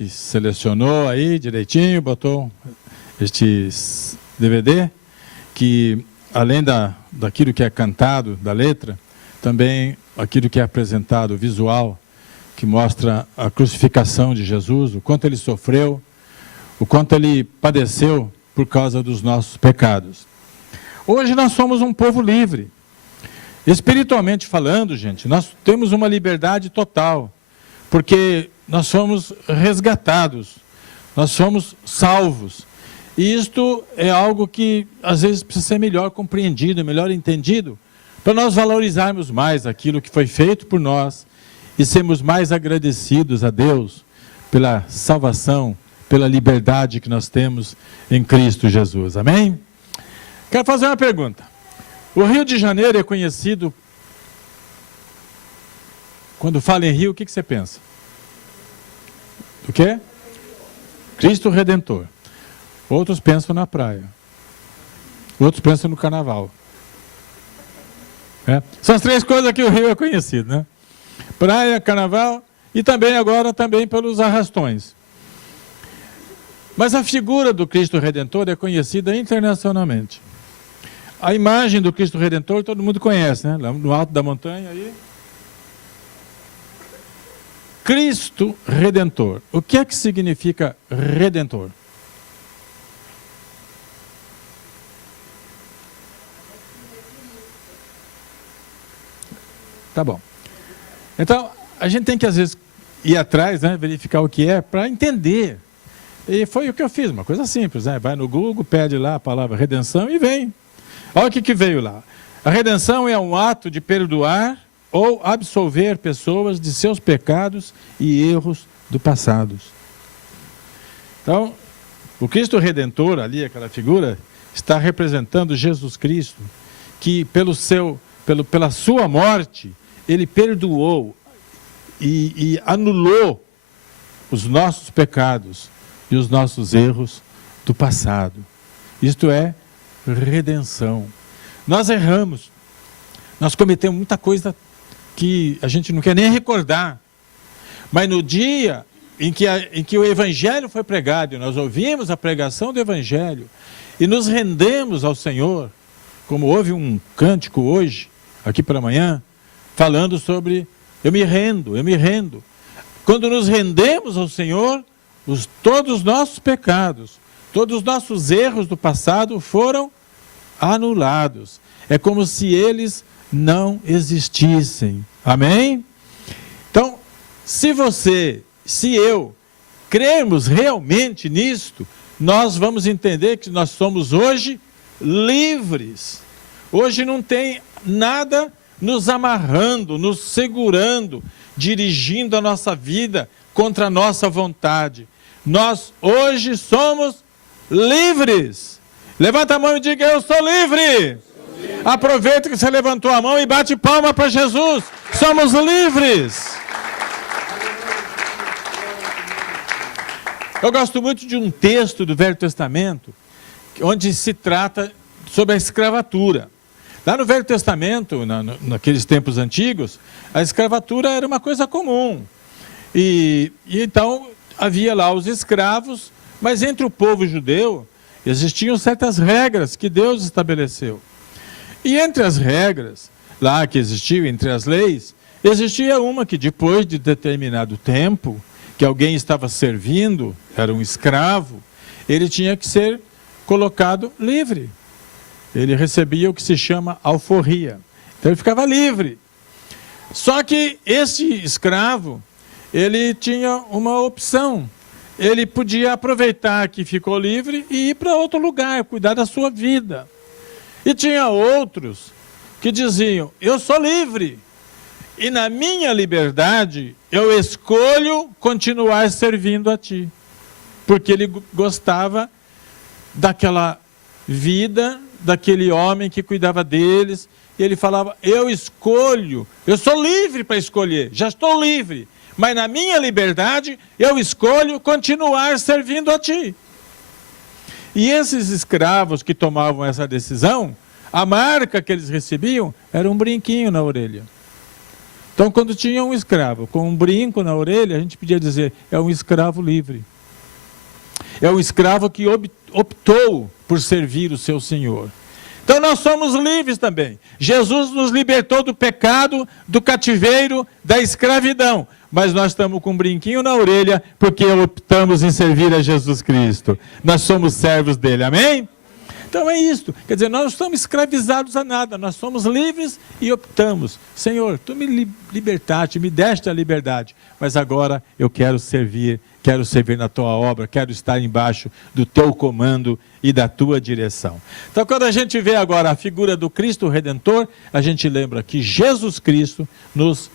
que selecionou aí direitinho, botou este DVD, que além daquilo que é cantado, da letra, também aquilo que é apresentado, visual, que mostra a crucificação de Jesus, o quanto ele sofreu, o quanto ele padeceu por causa dos nossos pecados. Hoje nós somos um povo livre. Espiritualmente falando, gente, nós temos uma liberdade total, porque nós somos resgatados, nós somos salvos. E isto é algo que às vezes precisa ser melhor compreendido, melhor entendido, para nós valorizarmos mais aquilo que foi feito por nós e sermos mais agradecidos a Deus pela salvação, pela liberdade que nós temos em Cristo Jesus. Amém? Quero fazer uma pergunta. O Rio de Janeiro é conhecido... Quando fala em Rio, o que você pensa? O quê? Cristo Redentor. Outros pensam na praia. Outros pensam no carnaval. São as três coisas que o Rio é conhecido, né? Praia, carnaval e também agora pelos arrastões. Mas a figura do Cristo Redentor é conhecida internacionalmente. A imagem do Cristo Redentor todo mundo conhece, né? Lá no alto da montanha aí. Cristo Redentor. O que é que significa Redentor? Tá bom. Então, a gente tem que às vezes ir atrás, né? Verificar o que é, para entender. E foi o que eu fiz, uma coisa simples, né? Vai no Google, pede lá a palavra redenção e vem. Olha o que veio lá. A redenção é um ato de perdoar ou absolver pessoas de seus pecados e erros do passado. Então, o Cristo Redentor, ali, aquela figura, está representando Jesus Cristo, que pela sua morte, ele perdoou e anulou os nossos pecados e os nossos erros do passado. Isto é redenção. Nós erramos, nós cometemos muita coisa que a gente não quer nem recordar, mas no dia em que o Evangelho foi pregado, e nós ouvimos a pregação do Evangelho, e nos rendemos ao Senhor, como houve um cântico hoje, aqui pela manhã, falando sobre, eu me rendo, eu me rendo. Quando nos rendemos ao Senhor, todos os nossos pecados, todos os nossos erros do passado foram anulados. É como se eles não existissem. Amém? Então, se eu crermos realmente nisto, nós vamos entender que nós somos hoje livres. Hoje não tem nada nos amarrando, nos segurando, dirigindo a nossa vida contra a nossa vontade. Nós hoje somos livres. Levanta a mão e diga, eu sou livre. Aproveita que você levantou a mão e bate palma para Jesus. Somos livres. Eu gosto muito de um texto do Velho Testamento, onde se trata sobre a escravatura. Lá no Velho Testamento, naqueles tempos antigos, a escravatura era uma coisa comum. E então havia lá os escravos, mas entre o povo judeu existiam certas regras que Deus estabeleceu. E entre as regras lá que existiam, entre as leis, existia uma que depois de determinado tempo, que alguém estava servindo, era um escravo, ele tinha que ser colocado livre. Ele recebia o que se chama alforria. Então ele ficava livre. Só que esse escravo, ele tinha uma opção. Ele podia aproveitar que ficou livre e ir para outro lugar, cuidar da sua vida. E tinha outros que diziam, eu sou livre. E na minha liberdade, eu escolho continuar servindo a ti. Porque ele gostava daquela vida, daquele homem que cuidava deles. E ele falava, eu escolho, eu sou livre para escolher, já estou livre. Mas na minha liberdade, eu escolho continuar servindo a ti. E esses escravos que tomavam essa decisão, a marca que eles recebiam era um brinquinho na orelha. Então, quando tinha um escravo com um brinco na orelha, a gente podia dizer, é um escravo livre. É um escravo que optou por servir o seu Senhor. Então, nós somos livres também. Jesus nos libertou do pecado, do cativeiro, da escravidão. Mas nós estamos com um brinquinho na orelha porque optamos em servir a Jesus Cristo. Nós somos servos dele, amém? Então é isso, quer dizer, nós não estamos escravizados a nada, nós somos livres e optamos. Senhor, tu me libertaste, me deste a liberdade, mas agora eu quero servir na tua obra, quero estar embaixo do teu comando e da tua direção. Então quando a gente vê agora a figura do Cristo Redentor, a gente lembra que Jesus Cristo nos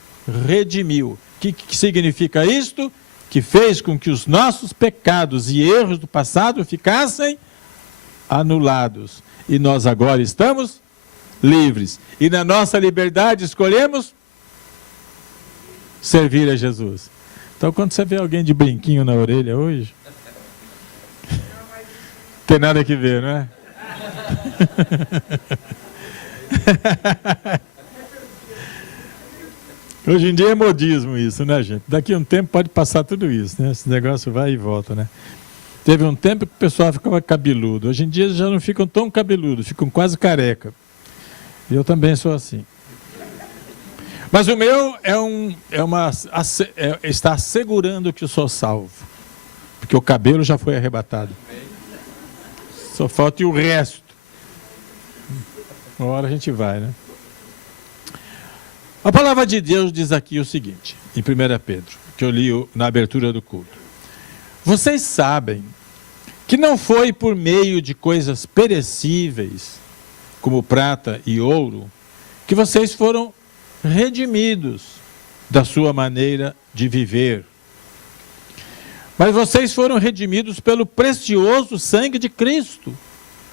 redimiu. O que significa isto? Que fez com que os nossos pecados e erros do passado ficassem anulados. E nós agora estamos livres. E na nossa liberdade escolhemos servir a Jesus. Então quando você vê alguém de brinquinho na orelha hoje, tem nada que ver, não é? Hoje em dia é modismo isso, né, gente? Daqui a um tempo pode passar tudo isso, né? Esse negócio vai e volta, né? Teve um tempo que o pessoal ficava cabeludo. Hoje em dia já não ficam tão cabeludos, ficam quase careca. Eu também sou assim. Mas o meu está assegurando que eu sou salvo. Porque o cabelo já foi arrebatado. Só falta o resto. Uma hora a gente vai, né? A palavra de Deus diz aqui o seguinte, em 1 Pedro, que eu li na abertura do culto. Vocês sabem que não foi por meio de coisas perecíveis, como prata e ouro, que vocês foram redimidos da sua maneira de viver. Mas vocês foram redimidos pelo precioso sangue de Cristo,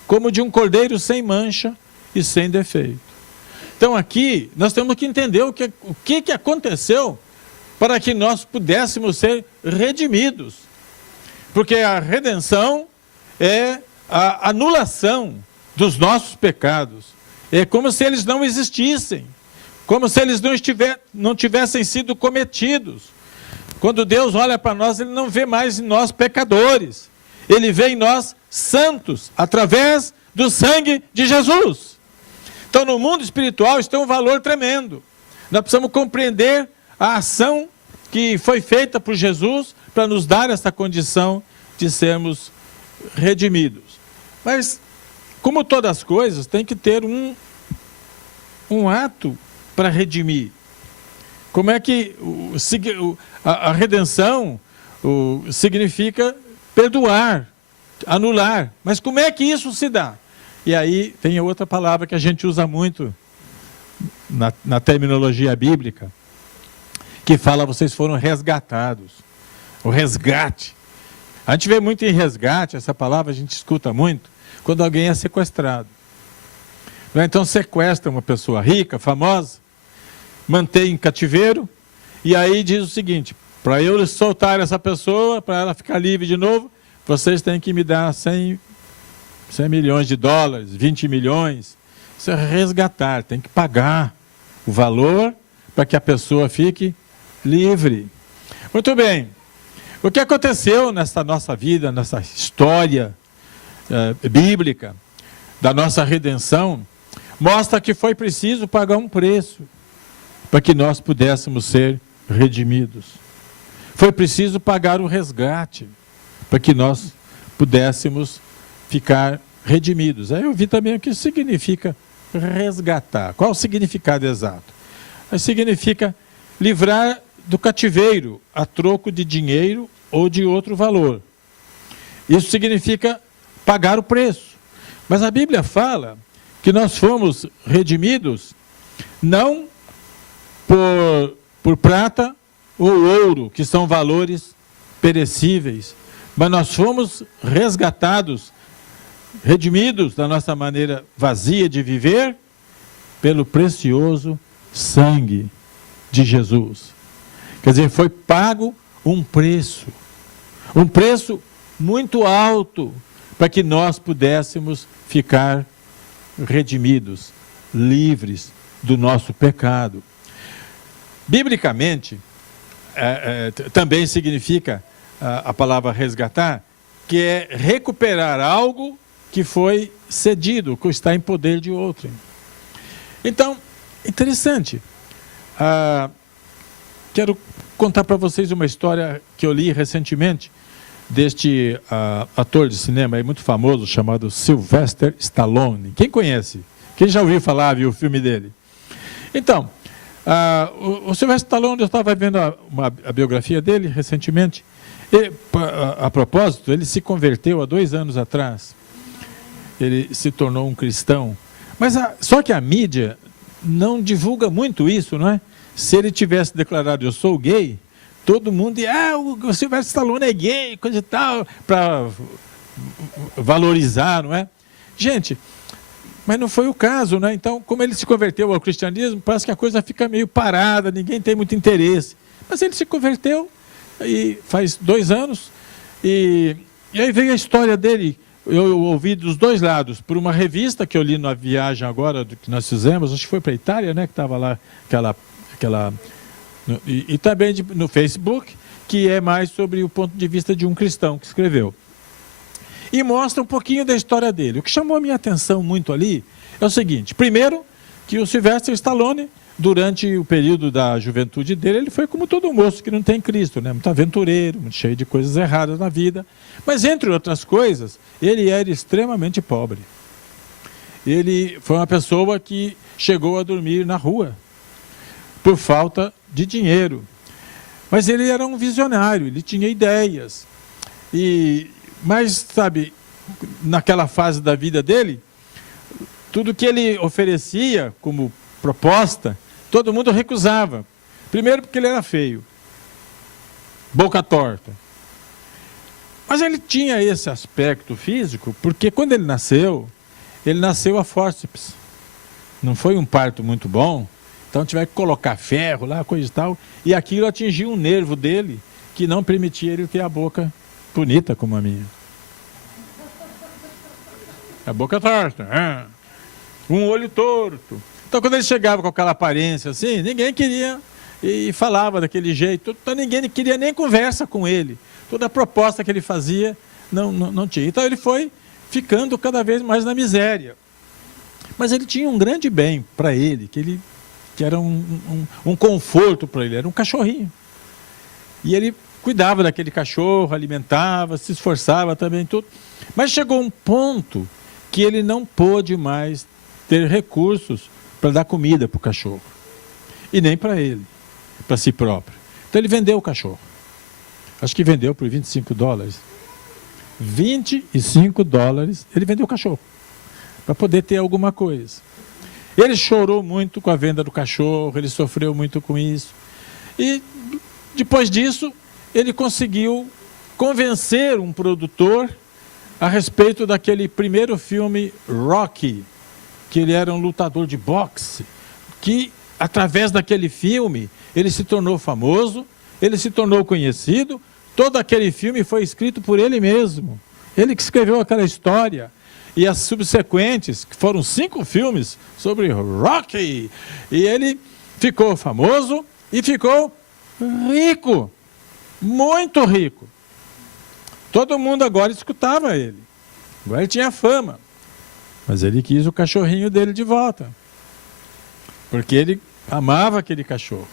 como de um cordeiro sem mancha e sem defeito. Então aqui nós temos que entender o que aconteceu para que nós pudéssemos ser redimidos. Porque a redenção é a anulação dos nossos pecados. É como se eles não existissem. Como se eles não tivessem sido cometidos. Quando Deus olha para nós, Ele não vê mais em nós pecadores. Ele vê em nós santos, através do sangue de Jesus. Então, no mundo espiritual, isso tem um valor tremendo. Nós precisamos compreender a ação que foi feita por Jesus para nos dar essa condição de sermos redimidos. Mas, como todas as coisas, tem que ter um ato para redimir. Como é que a redenção significa perdoar, anular. Mas como é que isso se dá? E aí tem outra palavra que a gente usa muito na terminologia bíblica, que fala, vocês foram resgatados. O resgate. A gente vê muito em resgate, essa palavra a gente escuta muito, quando alguém é sequestrado. Então sequestra uma pessoa rica, famosa, mantém em cativeiro, e aí diz o seguinte, para eu soltar essa pessoa, para ela ficar livre de novo, vocês têm que me dar 100 milhões de dólares, 20 milhões. Isso é resgatar, tem que pagar o valor para que a pessoa fique livre. Muito bem. O que aconteceu nessa nossa vida, nessa história bíblica, da nossa redenção, mostra que foi preciso pagar um preço para que nós pudéssemos ser redimidos. Foi preciso pagar o resgate para que nós pudéssemos ficar redimidos. Aí eu vi também o que significa resgatar. Qual o significado exato? Significa livrar do cativeiro a troco de dinheiro ou de outro valor. Isso significa pagar o preço. Mas a Bíblia fala que nós fomos redimidos não por prata ou ouro, que são valores perecíveis, mas nós fomos resgatados, redimidos da nossa maneira vazia de viver, pelo precioso sangue de Jesus. Quer dizer, foi pago um preço muito alto, para que nós pudéssemos ficar redimidos, livres do nosso pecado. biblicamente, também significa a palavra resgatar, que é recuperar algo que foi cedido, que está em poder de outro. Então, interessante. Quero contar para vocês uma história que eu li recentemente deste ator de cinema aí muito famoso chamado Sylvester Stallone. Quem conhece? Quem já ouviu falar, viu o filme dele? Então, o Sylvester Stallone, eu estava vendo a biografia dele recentemente. E, a propósito, ele se converteu há 2 anos atrás. Ele se tornou um cristão. Mas só que a mídia não divulga muito isso, não é? Se ele tivesse declarado, eu sou gay, todo mundo ia, o Sylvester Stallone é gay, coisa e tal, para valorizar, não é? Gente, mas não foi o caso, né? Então, como ele se converteu ao cristianismo, parece que a coisa fica meio parada, ninguém tem muito interesse. Mas ele se converteu, e faz 2 anos, e aí veio a história dele. Eu ouvi dos 2 lados, por uma revista que eu li na viagem agora, que nós fizemos, acho que foi para a Itália, né? Que estava lá, e também no Facebook, que é mais sobre o ponto de vista de um cristão que escreveu. E mostra um pouquinho da história dele. O que chamou a minha atenção muito ali é o seguinte: primeiro, que o Sylvester Stallone, durante o período da juventude dele, ele foi como todo moço que não tem Cristo, né? Muito aventureiro, muito cheio de coisas erradas na vida. Mas, entre outras coisas, ele era extremamente pobre. Ele foi uma pessoa que chegou a dormir na rua por falta de dinheiro. Mas ele era um visionário, ele tinha ideias. Mas, sabe, naquela fase da vida dele, tudo que ele oferecia como proposta, todo mundo recusava. Primeiro porque ele era feio, boca torta. Mas ele tinha esse aspecto físico, porque quando ele nasceu a fórceps. Não foi um parto muito bom, então tiver que colocar ferro lá, coisa e tal, e aquilo atingiu um nervo dele, que não permitia ele ter a boca bonita como a minha. A boca torta, um olho torto. Então, quando ele chegava com aquela aparência assim, ninguém queria, e falava daquele jeito, então ninguém queria nem conversa com ele. Toda a proposta que ele fazia não tinha. Então, ele foi ficando cada vez mais na miséria. Mas ele tinha um grande bem para ele, que era um conforto para ele, era um cachorrinho. E ele cuidava daquele cachorro, alimentava, se esforçava também, tudo. Mas chegou um ponto que ele não pôde mais ter recursos para dar comida para o cachorro. E nem para ele, para si próprio. Então ele vendeu o cachorro. Acho que vendeu por $25. $25 ele vendeu o cachorro, para poder ter alguma coisa. Ele chorou muito com a venda do cachorro, ele sofreu muito com isso. E depois disso, ele conseguiu convencer um produtor a respeito daquele primeiro filme Rocky, que ele era um lutador de boxe, que através daquele filme ele se tornou famoso, ele se tornou conhecido. Todo aquele filme foi escrito por ele mesmo. Ele que escreveu aquela história. E as subsequentes, que foram 5 filmes sobre Rocky. E ele ficou famoso e ficou rico. Muito rico. Todo mundo agora escutava ele. Agora ele tinha fama. Mas ele quis o cachorrinho dele de volta. Porque ele amava aquele cachorro.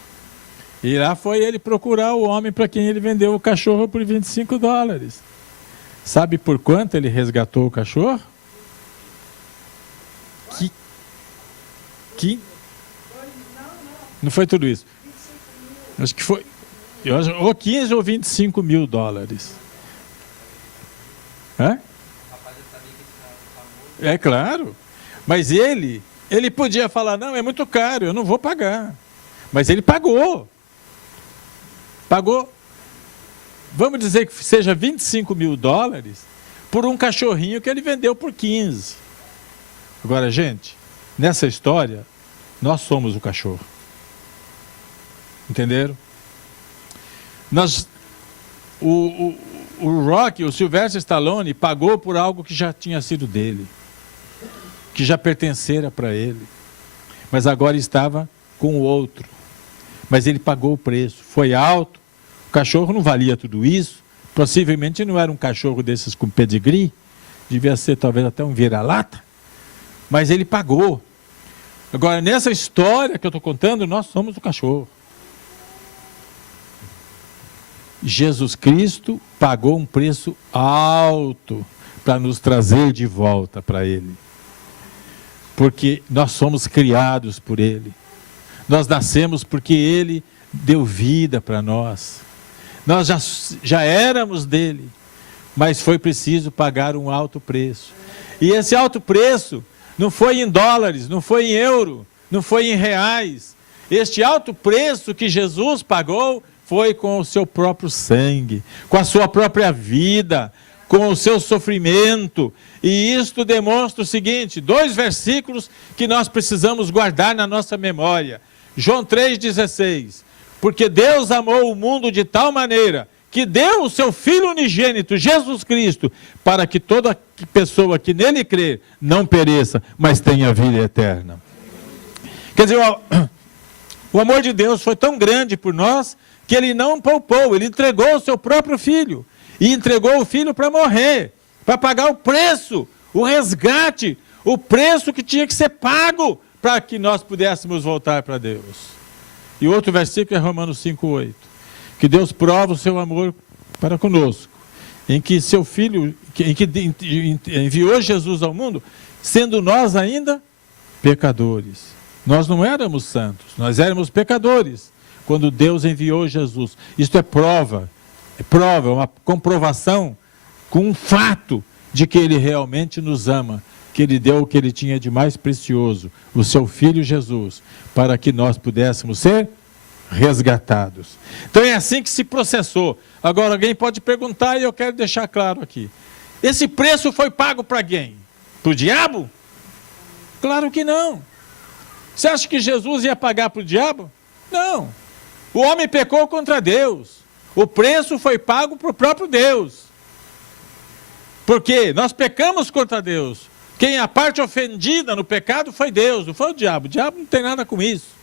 E lá foi ele procurar o homem para quem ele vendeu o cachorro por $25. Sabe por quanto ele resgatou o cachorro? Não foi tudo isso. Acho que foi ou 15 ou $25 mil. É claro. Mas ele podia falar, não, é muito caro, eu não vou pagar. Mas ele pagou. Pagou, vamos dizer que seja $25 mil por um cachorrinho que ele vendeu por 15. Agora, gente, nessa história, nós somos o cachorro. Entenderam? O Rocky, o Sylvester Stallone, pagou por algo que já tinha sido dele, que já pertencera para ele, mas agora estava com o outro. mas ele pagou o preço, foi alto, o cachorro não valia tudo isso, possivelmente não era um cachorro desses com pedigree, devia ser talvez até um vira-lata, mas ele pagou. Agora, nessa história que eu estou contando, nós somos o cachorro. Jesus Cristo pagou um preço alto para nos trazer de volta para Ele. Porque nós somos criados por Ele. Nós nascemos porque Ele deu vida para nós. Nós já éramos dele, mas foi preciso pagar um alto preço. E esse alto preço não foi em dólares, não foi em euro, não foi em reais. Este alto preço que Jesus pagou foi com o seu próprio sangue, com a sua própria vida, com o seu sofrimento. E isto demonstra o seguinte, 2 versículos que nós precisamos guardar na nossa memória. João 3,16. Porque Deus amou o mundo de tal maneira que deu o seu Filho unigênito, Jesus Cristo, para que toda pessoa que nele crer não pereça, mas tenha vida eterna. Quer dizer, o amor de Deus foi tão grande por nós que ele não poupou, ele entregou o seu próprio Filho. E entregou o Filho para morrer, para pagar o preço, o resgate, o preço que tinha que ser pago para que nós pudéssemos voltar para Deus. E outro versículo é Romanos 5,8. Que Deus prova o seu amor para conosco, em que seu Filho, em que enviou Jesus ao mundo, sendo nós ainda pecadores. Nós não éramos santos, nós éramos pecadores, quando Deus enviou Jesus. Isto é prova, uma comprovação com um fato de que Ele realmente nos ama, que Ele deu o que Ele tinha de mais precioso, o seu Filho Jesus, para que nós pudéssemos ser resgatados. Então é assim que se processou. Agora alguém pode perguntar, e eu quero deixar claro aqui, esse preço foi pago para quem? Para o diabo? Claro que não. Você acha que Jesus ia pagar para o diabo? Não. O homem pecou contra Deus. O preço foi pago para o próprio Deus. Porque nós pecamos contra Deus. Quem a parte ofendida no pecado foi Deus, não foi o diabo. O diabo não tem nada com isso.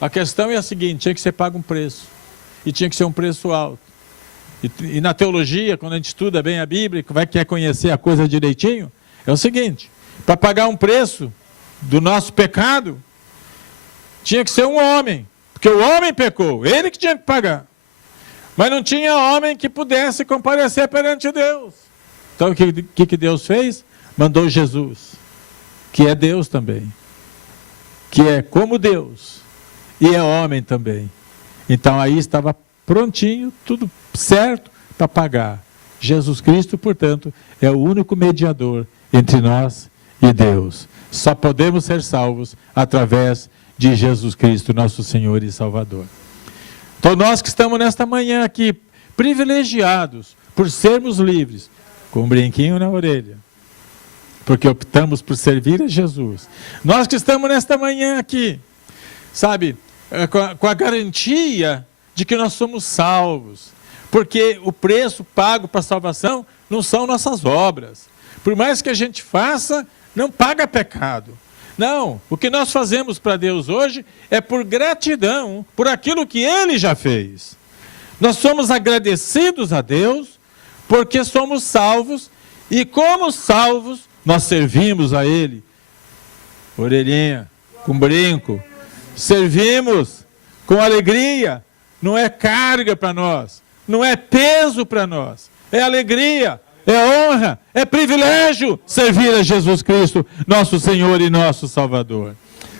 A questão é a seguinte, tinha que ser pago um preço. E tinha que ser um preço alto. E na teologia, quando a gente estuda bem a Bíblia, quer conhecer a coisa direitinho, é o seguinte, para pagar um preço do nosso pecado, tinha que ser um homem. Porque o homem pecou, ele que tinha que pagar. Mas não tinha homem que pudesse comparecer perante Deus. Então o que Deus fez? Mandou Jesus, que é Deus também, que é como Deus, e é homem também. Então aí estava prontinho, tudo certo para pagar. Jesus Cristo, portanto, é o único mediador entre nós e Deus. Só podemos ser salvos através de Jesus Cristo, nosso Senhor e Salvador. Então nós que estamos nesta manhã aqui, privilegiados por sermos livres, com um brinquinho na orelha, porque optamos por servir a Jesus. Nós que estamos nesta manhã aqui, sabe, com a garantia de que nós somos salvos, porque o preço pago para a salvação não são nossas obras. Por mais que a gente faça, não paga pecado. Não, o que nós fazemos para Deus hoje é por gratidão, por aquilo que Ele já fez. Nós somos agradecidos a Deus, porque somos salvos, e como salvos, nós servimos a Ele. Orelhinha, com brinco, servimos com alegria, não é carga para nós, não é peso para nós, é alegria, é honra, é privilégio servir a Jesus Cristo, nosso Senhor e nosso Salvador.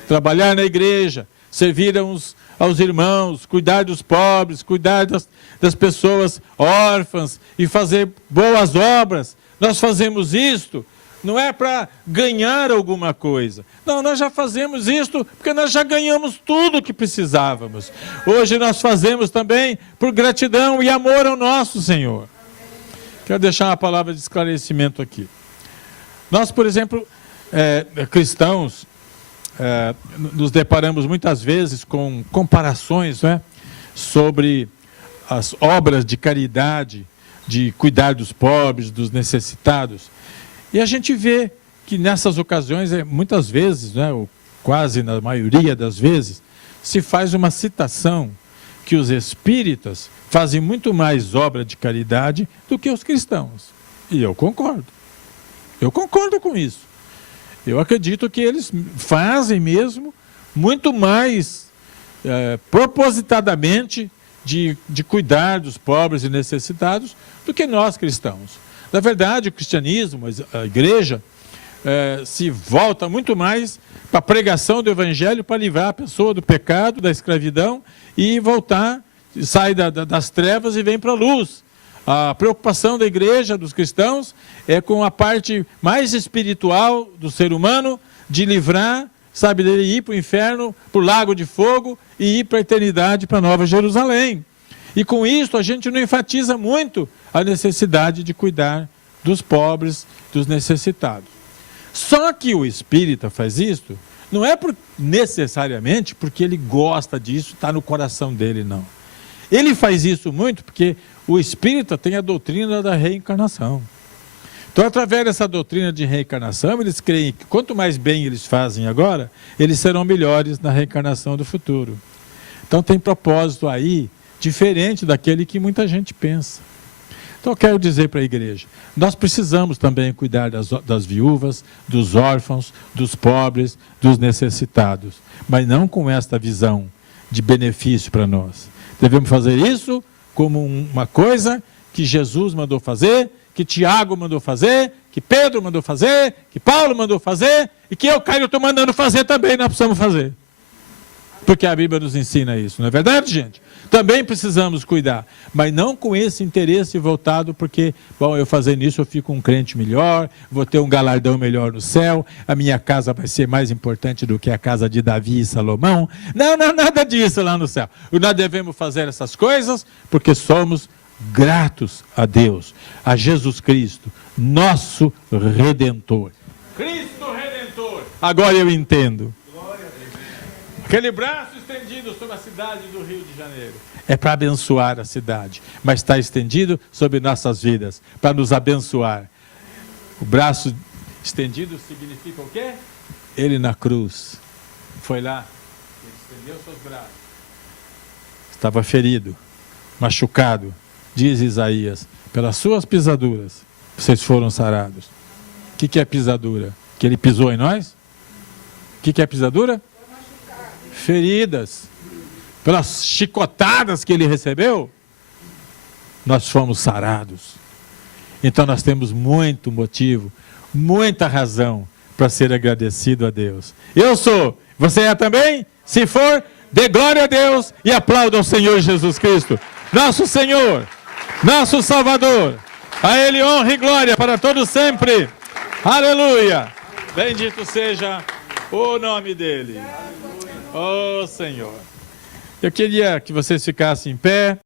Trabalhar na igreja, servir aos irmãos, cuidar dos pobres, cuidar das pessoas órfãs e fazer boas obras. Nós fazemos isto, não é para ganhar alguma coisa. Não, nós já fazemos isto porque nós já ganhamos tudo o que precisávamos. Hoje nós fazemos também por gratidão e amor ao nosso Senhor. Quero deixar uma palavra de esclarecimento aqui. Nós, por exemplo, cristãos, nos deparamos muitas vezes com comparações, né, sobre as obras de caridade, de cuidar dos pobres, dos necessitados. E a gente vê que nessas ocasiões, muitas vezes, né, ou quase na maioria das vezes, se faz uma citação que os espíritas fazem muito mais obra de caridade do que os cristãos. E eu concordo. Eu concordo com isso. Eu acredito que eles fazem mesmo muito mais propositadamente de cuidar dos pobres e necessitados do que nós cristãos. Na verdade, o cristianismo, a igreja, se volta muito mais para a pregação do evangelho para livrar a pessoa do pecado, da escravidão e voltar, sai das trevas e vem para a luz. A preocupação da igreja, dos cristãos, é com a parte mais espiritual do ser humano, de livrar, sabe, dele ir para o inferno, para o lago de fogo e ir para a eternidade, para a Nova Jerusalém. E com isso a gente não enfatiza muito a necessidade de cuidar dos pobres, dos necessitados. Só que o espírita faz isso, não é necessariamente porque ele gosta disso, está no coração dele, não. Ele faz isso muito porque o espírita tem a doutrina da reencarnação. Então, através dessa doutrina de reencarnação, eles creem que quanto mais bem eles fazem agora, eles serão melhores na reencarnação do futuro. Então, tem propósito aí diferente daquele que muita gente pensa. Então, eu quero dizer para a igreja, nós precisamos também cuidar das viúvas, dos órfãos, dos pobres, dos necessitados, mas não com esta visão de benefício para nós. Devemos fazer isso como uma coisa que Jesus mandou fazer, que Tiago mandou fazer, que Pedro mandou fazer, que Paulo mandou fazer, e que eu, Caio, estou mandando fazer também, nós precisamos fazer. Porque a Bíblia nos ensina isso, não é verdade, gente? Também precisamos cuidar, mas não com esse interesse voltado porque, bom, eu fazendo isso eu fico um crente melhor, vou ter um galardão melhor no céu, a minha casa vai ser mais importante do que a casa de Davi e Salomão. Não, não, nada disso lá no céu. Nós devemos fazer essas coisas porque somos gratos a Deus, a Jesus Cristo, nosso Redentor. Cristo Redentor. Agora eu entendo. Aquele braço estendido sobre a cidade do Rio de Janeiro é para abençoar a cidade, mas está estendido sobre nossas vidas, para nos abençoar. O braço estendido significa o quê? Ele na cruz foi lá, ele estendeu seus braços, estava ferido, machucado, diz Isaías, pelas suas pisaduras vocês foram sarados. O que é pisadura? Que ele pisou em nós? O que é pisadura? Feridas, pelas chicotadas que ele recebeu, nós fomos sarados. Então nós temos muito motivo, muita razão para ser agradecido a Deus. Eu sou, você é também? Se for, dê glória a Deus e aplauda ao Senhor Jesus Cristo, nosso Senhor, nosso Salvador. A Ele honra e glória para todos sempre. Aleluia! Bendito seja o nome dele. Oh, Senhor. Eu queria que vocês ficassem em pé.